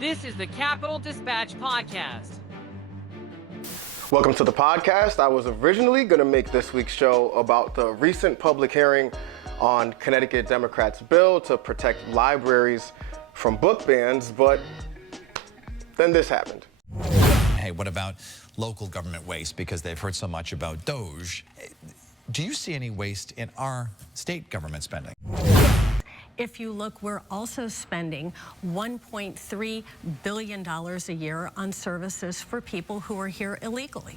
This is the Capital Dispatch Podcast. Welcome to the podcast. I was originally going to make this week's show about the recent public hearing on Connecticut Democrats' bill to protect libraries from book bans, but then this happened. Hey, what about local government waste? Because they've heard so much about DOGE. Do you see any waste in our state government spending? If you look, we're also spending $1.3 billion a year on services for people who are here illegally.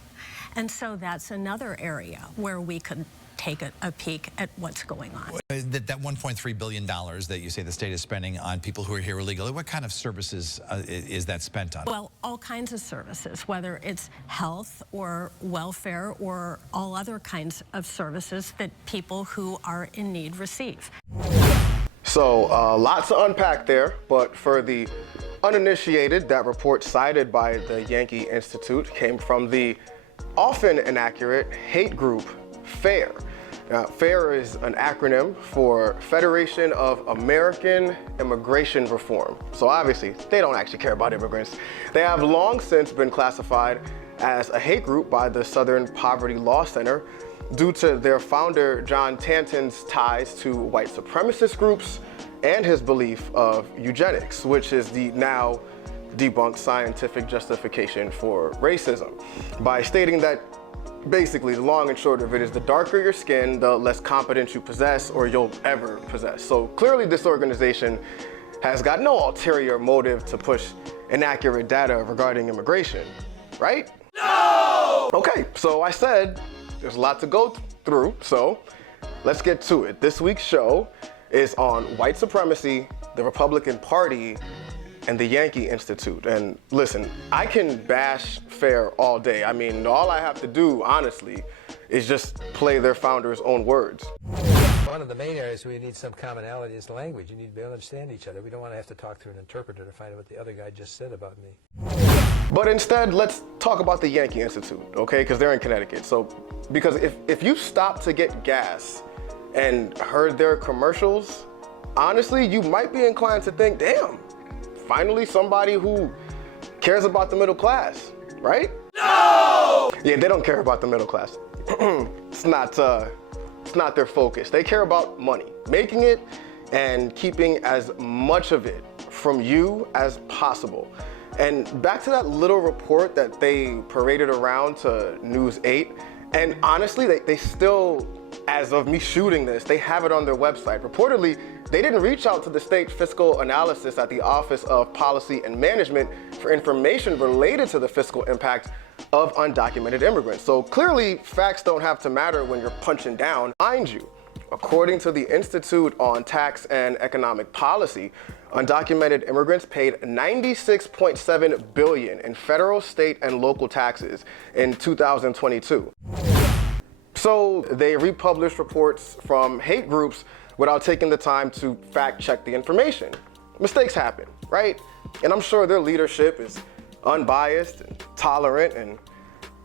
And so that's another area where we could take a peek at what's going on. That $1.3 billion that you say the state is spending on people who are here illegally, what kind of services is that spent on? Well, all kinds of services, whether it's health or welfare or all other kinds of services that people who are in need receive. So lots to unpack there, but for the uninitiated, that report cited by the Yankee Institute came from the often inaccurate hate group FAIR. FAIR is an acronym for Federation of American Immigration Reform. So obviously, they don't actually care about immigrants. They have long since been classified as a hate group by the Southern Poverty Law Center due to their founder, John Tanton's ties to white supremacist groups and his belief of eugenics, which is the now debunked scientific justification for racism, by stating that basically the long and short of it is the darker your skin, the less competence you possess or you'll ever possess. So clearly this organization has got no ulterior motive to push inaccurate data regarding immigration, right? No! Okay, so I said there's a lot to go through, so let's get to it. This week's show is on white supremacy, the Republican Party, and the Yankee Institute. And listen, I can bash FAIR all day. I mean, all I have to do, honestly, is just play their founder's own words. One of the main areas where you need some commonality is language. You need to be able to understand each other. We don't want to have to talk through an interpreter to find out what the other guy just said about me. But instead, let's talk about the Yankee Institute, okay? Because they're in Connecticut. So, because if you stop to get gas and heard their commercials, honestly, you might be inclined to think, damn, finally somebody who cares about the middle class, right? No! Yeah, they don't care about the middle class. It's not their focus. They care about money, making it and keeping as much of it from you as possible. And back to that little report that they paraded around to News 8, and honestly, they still, as of me shooting this, they have it on their website. Reportedly, they didn't reach out to the state fiscal analysis at the Office of Policy and Management for information related to the fiscal impact of undocumented immigrants. So clearly, facts don't have to matter when you're punching down. Mind you, according to the Institute on Tax and Economic Policy, undocumented immigrants paid $96.7 billion in federal, state, and local taxes in 2022. So they republished reports from hate groups without taking the time to fact check the information. Mistakes happen, right? And I'm sure their leadership is unbiased and tolerant and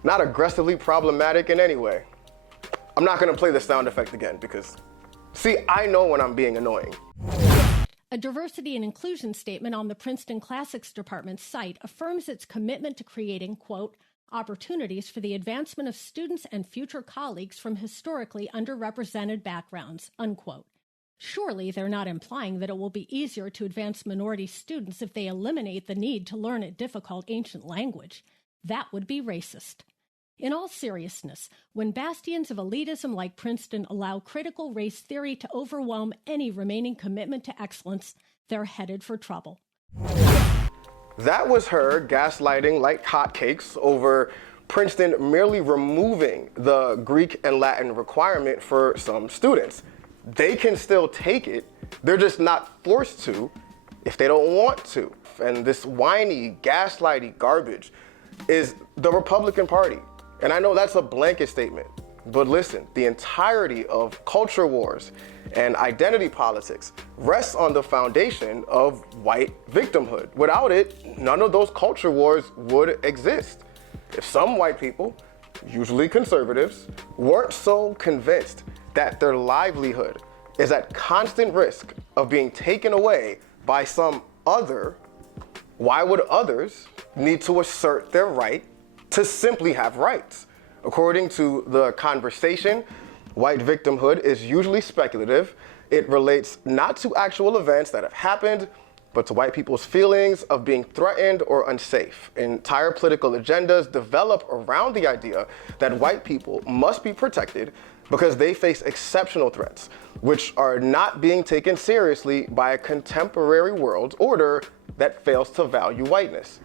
not aggressively problematic in any way. I'm not gonna play the sound effect again because, see, I know when I'm being annoying. A diversity and inclusion statement on the Princeton Classics Department's site affirms its commitment to creating, quote, opportunities for the advancement of students and future colleagues from historically underrepresented backgrounds, unquote. Surely they're not implying that it will be easier to advance minority students if they eliminate the need to learn a difficult ancient language. That would be racist. In all seriousness, when bastions of elitism like Princeton allow critical race theory to overwhelm any remaining commitment to excellence, they're headed for trouble. That was her gaslighting like hotcakes over Princeton merely removing the Greek and Latin requirement for some students. They can still take it, they're just not forced to if they don't want to. And this whiny, gaslighty garbage is the Republican Party. And I know that's a blanket statement, but listen, the entirety of culture wars and identity politics rests on the foundation of white victimhood. Without it, none of those culture wars would exist. If some white people, usually conservatives, weren't so convinced that their livelihood is at constant risk of being taken away by some other, why would others need to assert their right to simply have rights? According to the conversation, white victimhood is usually speculative. It relates not to actual events that have happened, but to white people's feelings of being threatened or unsafe. Entire political agendas develop around the idea that white people must be protected because they face exceptional threats, which are not being taken seriously by a contemporary world order that fails to value whiteness.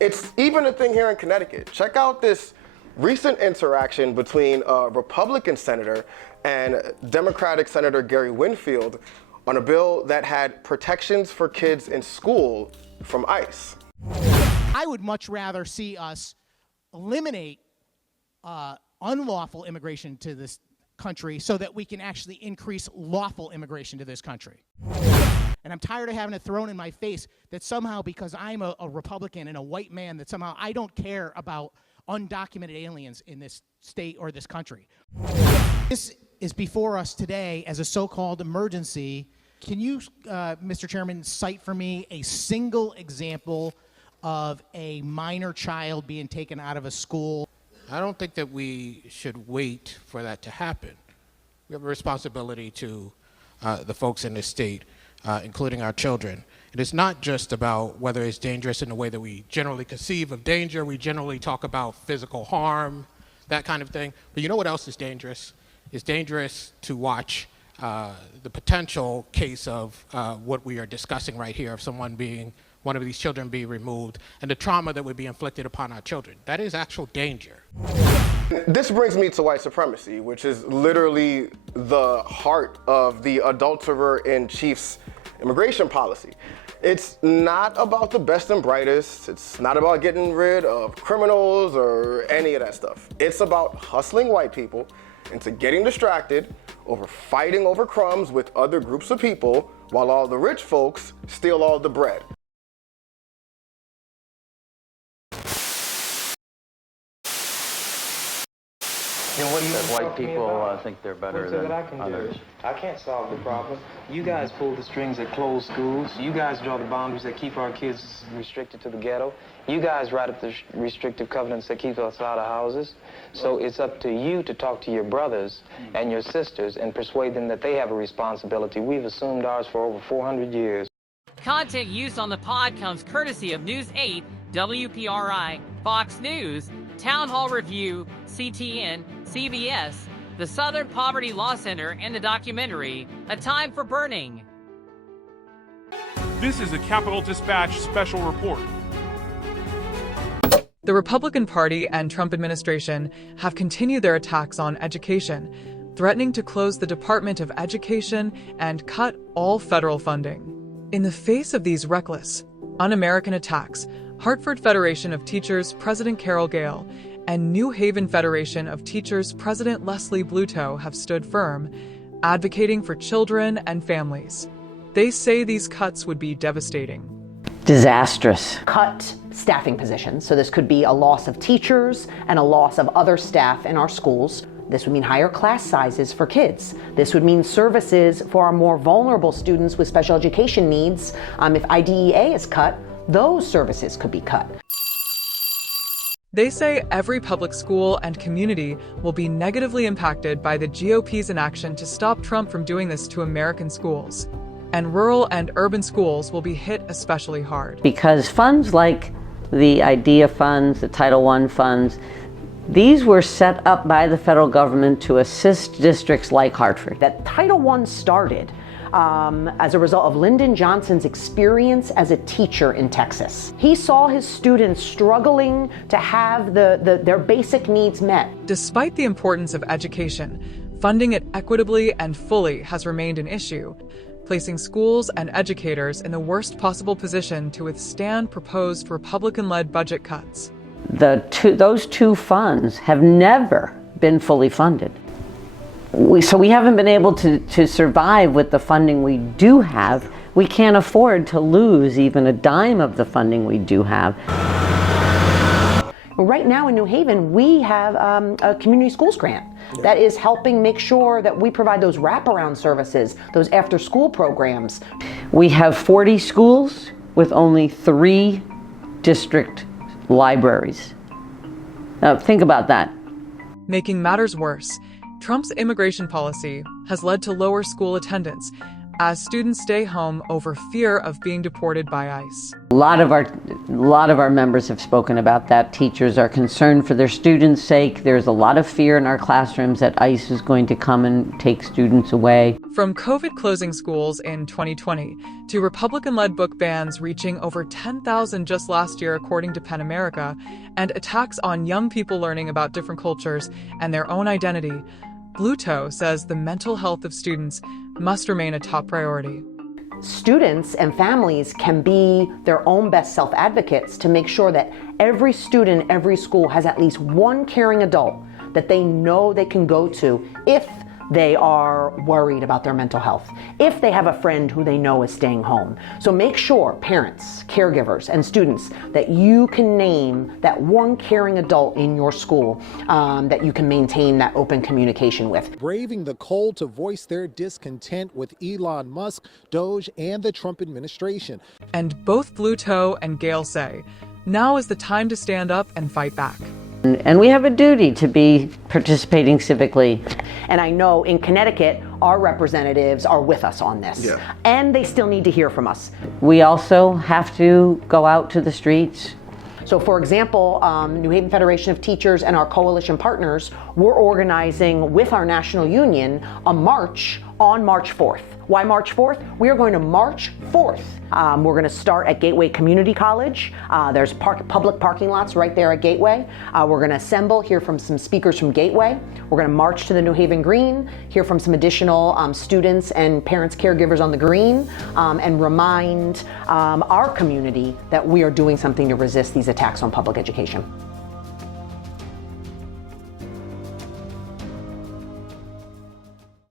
It's even a thing here in Connecticut. Check out this recent interaction between a Republican senator and Democratic Senator Gary Winfield on a bill that had protections for kids in school from ICE. I would much rather see us eliminate unlawful immigration to this country so that we can actually increase lawful immigration to this country. And I'm tired of having it thrown in my face that somehow, because I'm a Republican and a white man, that somehow I don't care about undocumented aliens in this state or this country. This is before us today as a so-called emergency. Can you, Mr. Chairman, cite for me a single example of a minor child being taken out of a school? I don't think that we should wait for that to happen. We have a responsibility to the folks in this state, including our children. It is not just about whether it's dangerous in the way that we generally conceive of danger. We generally talk about physical harm, that kind of thing. But you know what else is dangerous? It's dangerous to watch the potential case of what we are discussing right here, of one of these children being removed, and the trauma that would be inflicted upon our children. That is actual danger. This brings me to white supremacy, which is literally the heart of the adulterer-in-chief's immigration policy. It's not about the best and brightest. It's not about getting rid of criminals or any of that stuff. It's about hustling white people into getting distracted over fighting over crumbs with other groups of people while all the rich folks steal all the bread. And what do you white people think they're better than others? I can't solve the problem. You guys pull the strings that close schools. You guys draw the boundaries that keep our kids restricted to the ghetto. You guys write up the restrictive covenants that keep us out of houses. So it's up to you to talk to your brothers and your sisters and persuade them that they have a responsibility. We've assumed ours for over 400 years. Content used on the pod comes courtesy of News 8, WPRI, Fox News, Town Hall Review, CTN, CBS, the Southern Poverty Law Center, and the documentary, A Time for Burning. This is a Capitol Dispatch special report. The Republican Party and Trump administration have continued their attacks on education, threatening to close the Department of Education and cut all federal funding. In the face of these reckless, un-American attacks, Hartford Federation of Teachers President Carol Gale and New Haven Federation of Teachers President Leslie Bluto have stood firm, advocating for children and families. They say these cuts would be devastating. Disastrous. Cut staffing positions. So this could be a loss of teachers and a loss of other staff in our schools. This would mean higher class sizes for kids. This would mean services for our more vulnerable students with special education needs. If IDEA is cut, those services could be cut. They say every public school and community will be negatively impacted by the GOP's inaction to stop Trump from doing this to American schools. And rural and urban schools will be hit especially hard. Because funds like the IDEA funds, the Title I funds, these were set up by the federal government to assist districts like Hartford. That Title I started as a result of Lyndon Johnson's experience as a teacher in Texas. He saw his students struggling to have their basic needs met. Despite the importance of education, funding it equitably and fully has remained an issue, placing schools and educators in the worst possible position to withstand proposed Republican-led budget cuts. Those two funds have never been fully funded. So we haven't been able to survive with the funding we do have. We can't afford to lose even a dime of the funding we do have. Right now in New Haven, we have a community schools grant that is helping make sure that we provide those wraparound services, those after-school programs. We have 40 schools with only 3 district libraries. Now, think about that. Making matters worse, Trump's immigration policy has led to lower school attendance as students stay home over fear of being deported by ICE. A lot of our members have spoken about that. Teachers are concerned for their students' sake. There's a lot of fear in our classrooms that ICE is going to come and take students away. From COVID closing schools in 2020 to Republican-led book bans reaching over 10,000 just last year, according to PEN America, and attacks on young people learning about different cultures and their own identity, Bluto says the mental health of students must remain a top priority. Students and families can be their own best self-advocates to make sure that every student, every school has at least one caring adult that they know they can go to if they are worried about their mental health, if they have a friend who they know is staying home. So make sure, parents, caregivers, and students, that you can name that one caring adult in your school that you can maintain that open communication with. Braving the cold to voice their discontent with Elon Musk, Doge, and the Trump administration. And both Bluto and Gale say, now is the time to stand up and fight back. And we have a duty to be participating civically. And I know in Connecticut, our representatives are with us on this. Yeah. And they still need to hear from us. We also have to go out to the streets. So for example, New Haven Federation of Teachers and our coalition partners, we're organizing with our national union a march on March 4th. Why March 4th? We are going to March 4th. We're going to start at Gateway Community College. There's public parking lots right there at Gateway. We're going to assemble, hear from some speakers from Gateway. We're going to march to the New Haven Green, hear from some additional students and parents, caregivers on the Green, and remind our community that we are doing something to resist these attacks on public education.